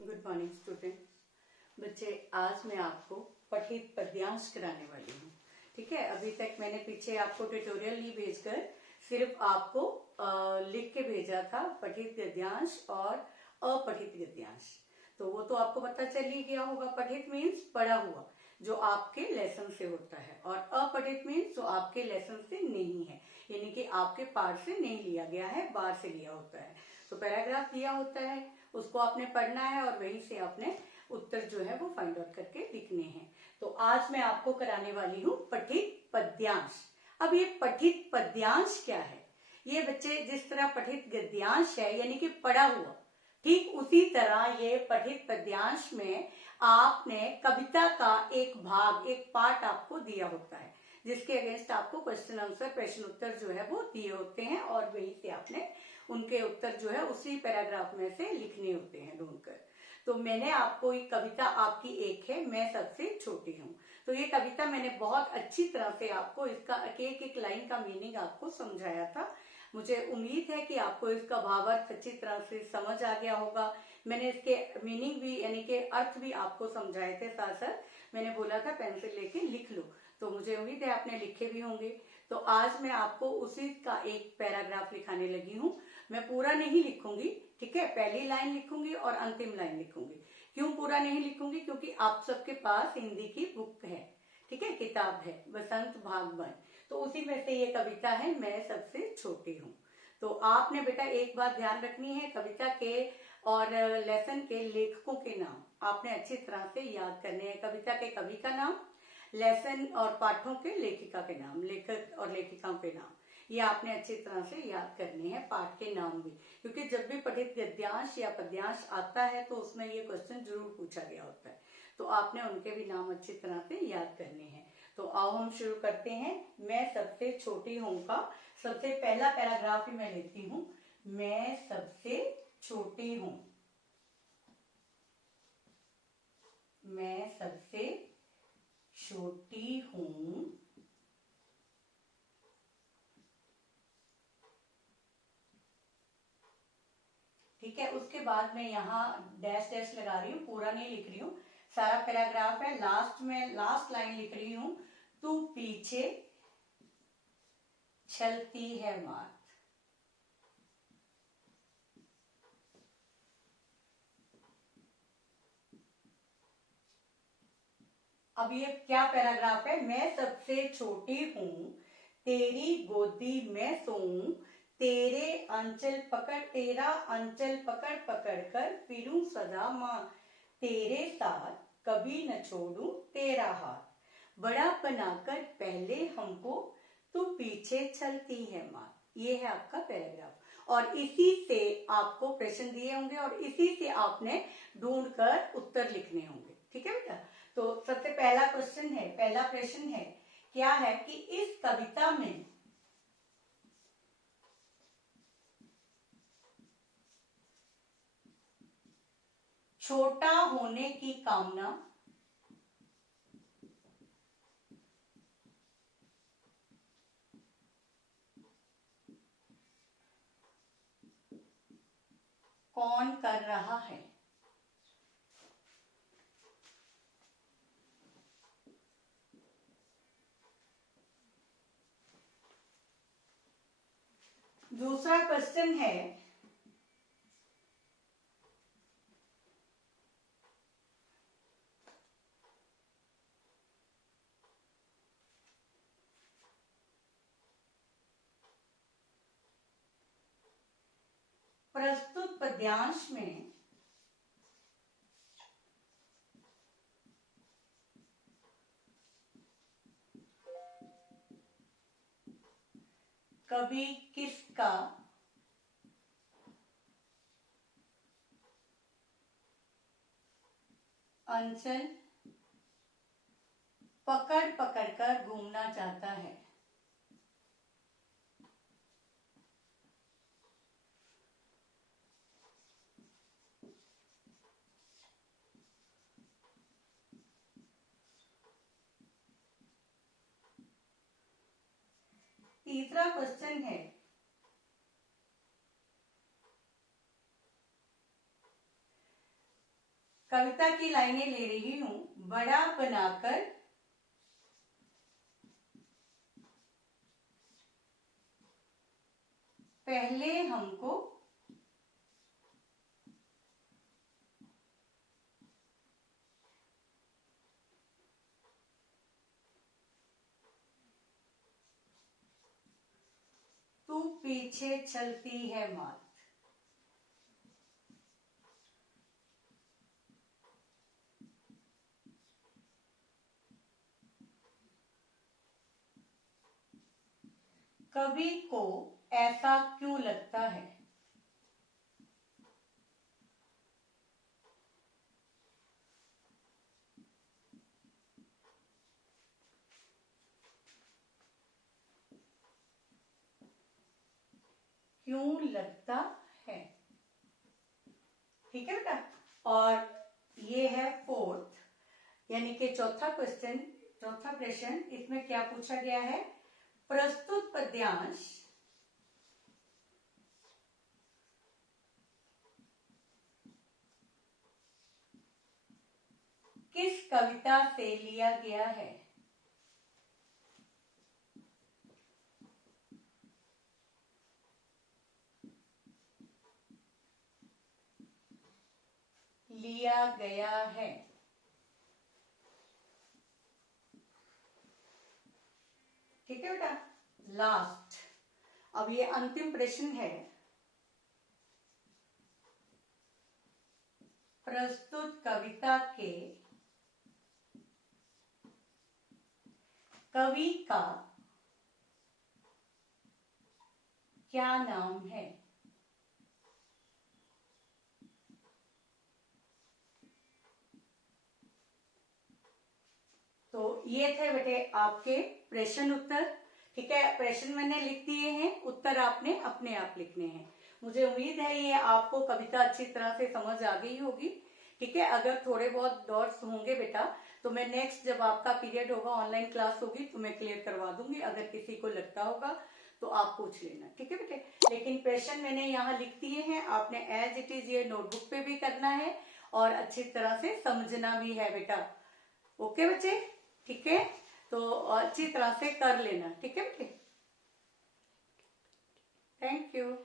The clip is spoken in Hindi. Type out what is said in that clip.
Good morning student. बच्चे, आज मैं आपको पठित पद्यांश कराने वाली हूँ। ठीक है, अभी तक मैंने पीछे आपको ट्यूटोरियल नहीं भेजकर सिर्फ आपको लिख के भेजा था पठित गद्यांश और अपठित गद्यांश। तो वो तो आपको पता चल ही गया होगा। पठित मीन्स पढ़ा हुआ, जो आपके लेसन से होता है, और अपठित मीन्स जो आपके लेसन से नहीं है, यानी कि आपके पाठ से नहीं लिया गया है, बाहर से लिया होता है। तो पैराग्राफ दिया होता है, उसको आपने पढ़ना है और वहीं से आपने उत्तर जो है वो फाइंड आउट करके लिखने हैं। तो आज मैं आपको कराने वाली हूँ पठित पद्यांश। अब ये पठित पद्यांश क्या है? ये बच्चे जिस तरह पठित गद्यांश है यानी कि पढ़ा हुआ, ठीक उसी तरह ये पठित पद्यांश में आपने कविता का एक भाग, एक पार्ट आपको दिया होता है, जिसके अगेंस्ट आपको क्वेश्चन आंसर, प्रश्न उत्तर जो है वो दिए होते हैं, और वहीं से आपने उनके उत्तर जो है उसी पैराग्राफ में से लिखने होते हैं ढूंढकर। तो मैंने आपको एक कविता, आपकी एक है मैं सबसे छोटी हूँ, तो ये कविता मैंने बहुत अच्छी तरह से आपको इसका एक एक लाइन का मीनिंग आपको समझाया था। मुझे उम्मीद है कि आपको इसका भावार्थ अच्छी तरह से समझ आ गया होगा। मैंने इसके मीनिंग भी यानी कि अर्थ भी आपको समझाए थे, साथ साथ मैंने बोला था पेंसिल लेके लिख लो, तो मुझे उम्मीद है आपने लिखे भी होंगे। तो आज मैं आपको उसी का एक पैराग्राफ लिखाने लगी हूँ। मैं पूरा नहीं लिखूंगी, ठीक है, पहली लाइन लिखूंगी और अंतिम लाइन लिखूंगी। क्यों पूरा नहीं लिखूंगी? क्योंकि आप सबके पास हिंदी की बुक है, ठीक है, किताब है बसंत भाग 1, तो उसी में से ये कविता है मैं सबसे छोटी हूँ। तो आपने बेटा एक बात ध्यान रखनी है, कविता के और लेसन के लेखकों के नाम आपने अच्छी तरह से याद करने हैं। कविता के कवि का नाम, लेसन और पाठों के लेखिका के नाम, लेखक और लेखिकाओं के नाम, ये आपने अच्छी तरह से याद करने हैं। पाठ के नाम भी, क्योंकि जब भी पठित गद्यांश या पद्यांश आता है तो उसमें ये क्वेश्चन जरूर पूछा गया होता है, तो आपने उनके भी नाम अच्छी तरह से याद करने हैं। तो आओ हम शुरू करते हैं। मैं सबसे छोटी हूँ का सबसे पहला पैराग्राफ ही मैं लेती हूँ। मैं सबसे छोटी हूँ, मैं सबसे छोटी हूँ, ठीक है। उसके बाद मैं यहाँ डैश डैश लगा रही हूँ, पूरा नहीं लिख रही हूँ, सारा पैराग्राफ है। लास्ट में लास्ट लाइन लिख रही हूँ, तू पीछे चलती है मात। अब ये क्या पैराग्राफ है? मैं सबसे छोटी हूँ, तेरी गोदी में सोऊं, तेरे अंचल पकड़, तेरा अंचल पकड़ पकड़ कर फिरूं सदा माँ, तेरे साथ कभी न छोड़ूं तेरा हाथ, बड़ा बनाकर पहले हमको तू पीछे चलती है माँ। ये है आपका पैराग्राफ, और इसी से आपको प्रश्न दिए होंगे और इसी से आपने ढूंढकर उत्तर लिखने होंगे, ठीक है बेटा। तो सबसे पहला क्वेश्चन है, पहला प्रश्न है, क्या है कि इस कविता में छोटा होने की कामना कौन कर रहा है? दूसरा क्वेश्चन है, प्रस्तुत पद्यांश में कवि किसका अंचल पकड़ पकड़ कर घूमना चाहता है? तीसरा क्वेश्चन है, कविता की लाइनें ले रही हूं, बड़ा बनाकर पहले हमको तू पीछे चलती है मात। कवि को ऐसा क्यों लगता है? क्यों लगता है? ठीक है बेटा। और ये है फोर्थ, यानी कि चौथा क्वेश्चन, चौथा प्रश्न। इसमें क्या पूछा गया है? प्रस्तुत पद्यांश किस कविता से लिया गया है? लिया गया है। ठीक है बेटा। लास्ट, अब ये अंतिम प्रश्न है। प्रस्तुत कविता के कवि का क्या नाम है? तो ये थे बेटे आपके प्रश्न उत्तर। ठीक है, प्रश्न मैंने लिख दिए हैं, उत्तर आपने अपने आप लिखने हैं। मुझे उम्मीद है ये आपको कविता अच्छी तरह से समझ आ गई होगी। ठीक है, अगर थोड़े बहुत डाउट्स होंगे बेटा तो मैं नेक्स्ट जब आपका पीरियड होगा, ऑनलाइन क्लास होगी, तो मैं क्लियर करवा दूंगी। अगर किसी को लगता होगा तो आप पूछ लेना। ठीक है बेटे, लेकिन प्रश्न मैंने यहाँ लिख दिए हैं, आपने एज इट इज ये नोटबुक पे भी करना है और अच्छी तरह से समझना भी है बेटा। ओके बच्चे, ठीक है, तो अच्छी तरह से कर लेना। ठीक है बेटे, थैंक यू।